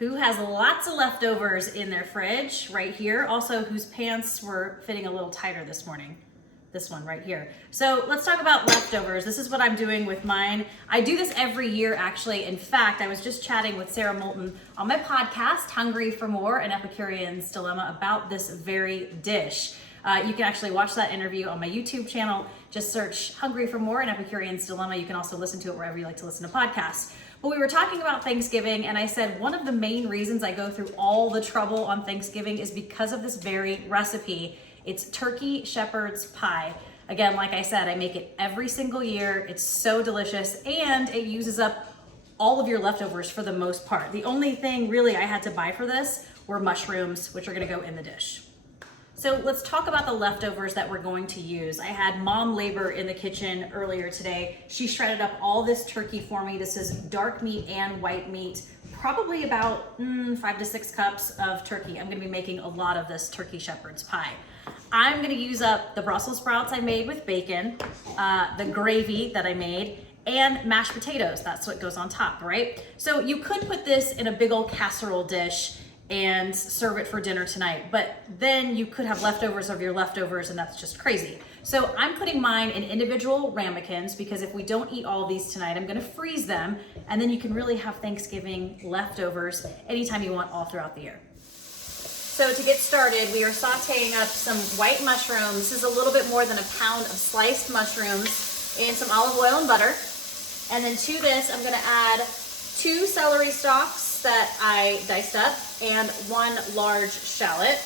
Who has lots of leftovers in their fridge right here? Also, whose pants were fitting a little tighter this morning? This one right here. So let's talk about leftovers. This is what I'm doing with mine. I do this every year, actually. In fact, I was just chatting with Sarah Moulton on my podcast, Hungry for More, an Epicurean's Dilemma, about this very dish. You can actually watch that interview on my YouTube channel. Just search Hungry for More, an Epicurean's Dilemma. You can also listen to it wherever you like to listen to podcasts. But we were talking about Thanksgiving, and I said one of the main reasons I go through all the trouble on Thanksgiving is because of this very recipe. It's turkey shepherd's pie. Again, like I said, I make it every single year. It's so delicious, and it uses up all of your leftovers for the most part. The only thing really I had to buy for this were mushrooms, which are gonna go in the dish. So let's talk about the leftovers that we're going to use. I had mom labor in the kitchen earlier today. She shredded up all this turkey for me. This is dark meat and white meat, probably about 5 to 6 cups of turkey. I'm gonna be making a lot of this turkey shepherd's pie. I'm gonna use up the Brussels sprouts I made with bacon, the gravy that I made, and mashed potatoes. That's what goes on top, right? So you could put this in a big old casserole dish and serve it for dinner tonight, but then you could have leftovers of your leftovers, and that's just crazy. So I'm putting mine in individual ramekins because if we don't eat all of these tonight, I'm gonna freeze them, and then you can really have Thanksgiving leftovers anytime you want all throughout the year. So to get started, we are sauteing up some white mushrooms. This is a little bit more than a pound of sliced mushrooms in some olive oil and butter. And then to this, I'm gonna add 2 celery stalks that I diced up and 1 large shallot.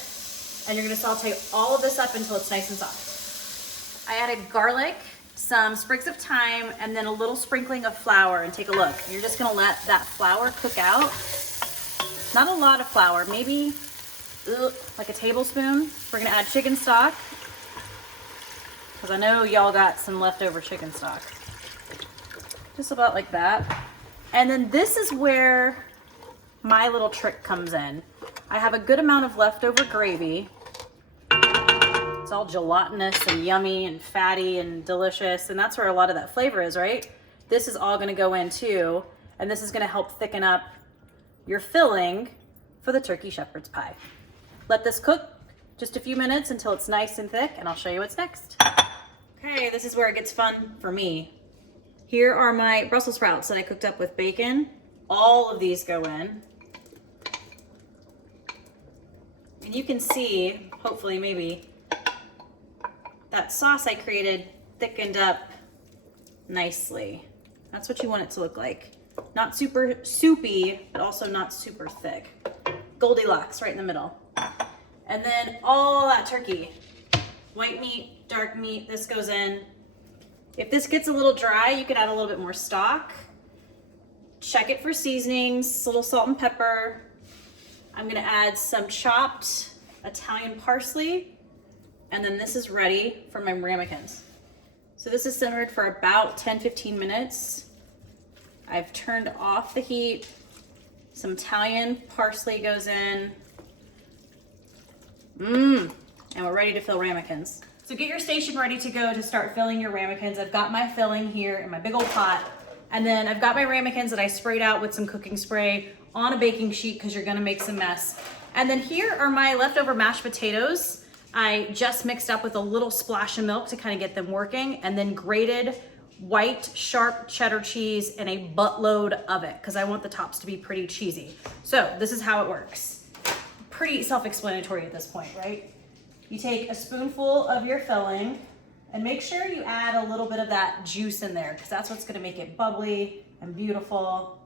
And you're gonna saute all of this up until it's nice and soft. I added garlic, some sprigs of thyme, and then a little sprinkling of flour. And take a look. You're just gonna let that flour cook out. Not a lot of flour, maybe like a tablespoon. We're gonna add chicken stock, because I know y'all got some leftover chicken stock. Just about like that. And then this is where my little trick comes in. I have a good amount of leftover gravy. It's all gelatinous and yummy and fatty and delicious, and that's where a lot of that flavor is, right? This is all gonna go in too, and this is gonna help thicken up your filling for the turkey shepherd's pie. Let this cook just a few minutes until it's nice and thick, and I'll show you what's next. Okay, this is where it gets fun for me. Here are my Brussels sprouts that I cooked up with bacon. All of these go in. And you can see, hopefully maybe, that sauce I created thickened up nicely. That's what you want it to look like. Not super soupy, but also not super thick. Goldilocks right in the middle. And then all that turkey, white meat, dark meat, this goes in. If this gets a little dry, you could add a little bit more stock. Check it for seasonings, a little salt and pepper. I'm gonna add some chopped Italian parsley, and then this is ready for my ramekins. So this is simmered for about 10-15 minutes. I've turned off the heat. Some Italian parsley goes in. And we're ready to fill ramekins. So get your station ready to go to start filling your ramekins. I've got my filling here in my big old pot. And then I've got my ramekins that I sprayed out with some cooking spray on a baking sheet because you're gonna make some mess. And then here are my leftover mashed potatoes. I just mixed up with a little splash of milk to kind of get them working, and then grated white sharp cheddar cheese and a buttload of it because I want the tops to be pretty cheesy. So this is how it works. Pretty self-explanatory at this point, right? You take a spoonful of your filling and make sure you add a little bit of that juice in there because that's what's gonna make it bubbly and beautiful.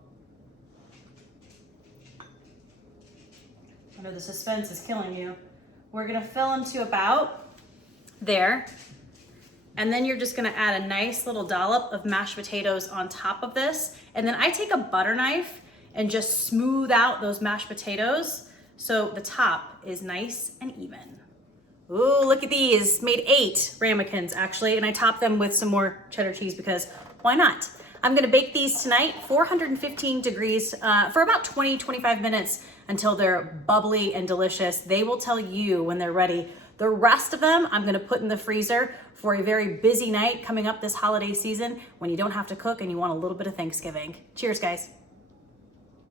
I know the suspense is killing you. We're gonna fill them to about there. And then you're just gonna add a nice little dollop of mashed potatoes on top of this. And then I take a butter knife and just smooth out those mashed potatoes so the top is nice and even. Ooh, look at these. Made 8 ramekins actually, and I topped them with some more cheddar cheese because why not? I'm gonna bake these tonight, 415 degrees for about 20-25 minutes until they're bubbly and delicious. They will tell you when they're ready. The rest of them I'm gonna put in the freezer for a very busy night coming up this holiday season when you don't have to cook and you want a little bit of Thanksgiving. Cheers, guys.